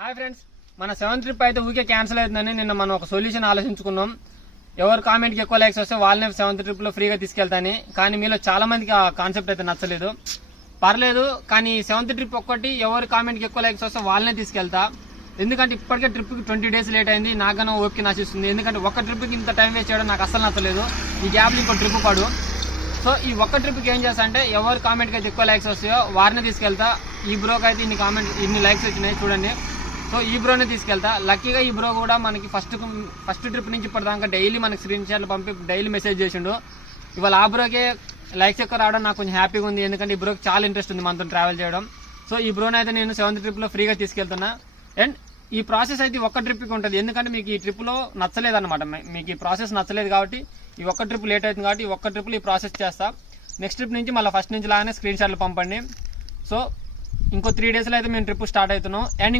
Hi friends, మన 7th trip అయితే ఊకే క్యాన్సిల్ అవుతుందని నిన్న మనం ఒక సొల్యూషన్ ఆలోచించుకున్నాం. ఎవరు కామెంట్కి ఎక్కువ లైక్స్ వస్తే వాళ్ళనే 7th ట్రిప్లో ఫ్రీగా తీసుకెళ్తాని. కానీ మీలో చాలా మందికి ఆ కాన్సెప్ట్ అయితే నచ్చలేదు. పర్లేదు, కానీ 7th ట్రిప్ ఒక్కటి ఎవరు కామెంట్కి ఎక్కువ లైక్స్ వస్తే వాళ్ళనే తీసుకెళ్తా. ఎందుకంటే ఇప్పటికే ట్రిప్కి 20 days లేట్ అయింది. నాకన్నా ఓపిక నశిస్తుంది. ఎందుకంటే ఒక ట్రిప్కి ఇంత టైం వేస్ట్ చేయడం నాకు అస్సలు నచ్చలేదు. ఈ గ్యాప్లో ఇంకో ట్రిప్ పడు. సో ఈ ఒక్క ట్రిప్కి ఏం చేస్తా అంటే ఎవరు కామెంట్కి అయితే ఎక్కువ లైక్స్ వస్తాయో వారిని తీసుకెళ్తా. ఈ బ్రోకి అయితే ఇన్ని లైక్స్ వచ్చినాయి చూడండి. సో ఈ బ్రోనే తీసుకెళ్తా. లక్కీగా ఈ బ్రో కూడా మనకి ఫస్ట్ ట్రిప్ నుంచి ఇప్పటిదాకా డైలీ మనకి స్క్రీన్ షాట్లు పంపి డైలీ మెసేజ్ చేసిండు. ఇవాళ ఆ బ్రోకే లైక్స్ ఎక్కువ రావడం నాకు కొంచెం హ్యాపీగా ఉంది. ఎందుకంటే ఈ బ్రోకి చాలా ఇంట్రెస్ట్ ఉంది మనతో ట్రావెల్ చేయడం. సో ఈ బ్రోని అయితే నేను 7th ట్రిప్లో ఫ్రీగా తీసుకెళ్తున్నా. అండ్ ఈ ప్రాసెస్ అయితే ఒక్క ట్రిప్కి ఉంటుంది. ఎందుకంటే మీకు ఈ ట్రిప్లో నచ్చలేదన్నమాట. మీకు ఈ ప్రాసెస్ నచ్చలేదు కాబట్టి ఈ ఒక్క ట్రిప్ లేట్ అవుతుంది కాబట్టి ఈ ఒక్క ట్రిప్లో ఈ ప్రాసెస్ చేస్తా. నెక్స్ట్ ట్రిప్ నుంచి మళ్ళీ ఫస్ట్ నుంచి లాగానే స్క్రీన్ షాట్లు పంపండి. సో ఇంకో 3 daysలో అయితే మేము ట్రిప్ స్టార్ట్ అవుతున్నాం. అండ్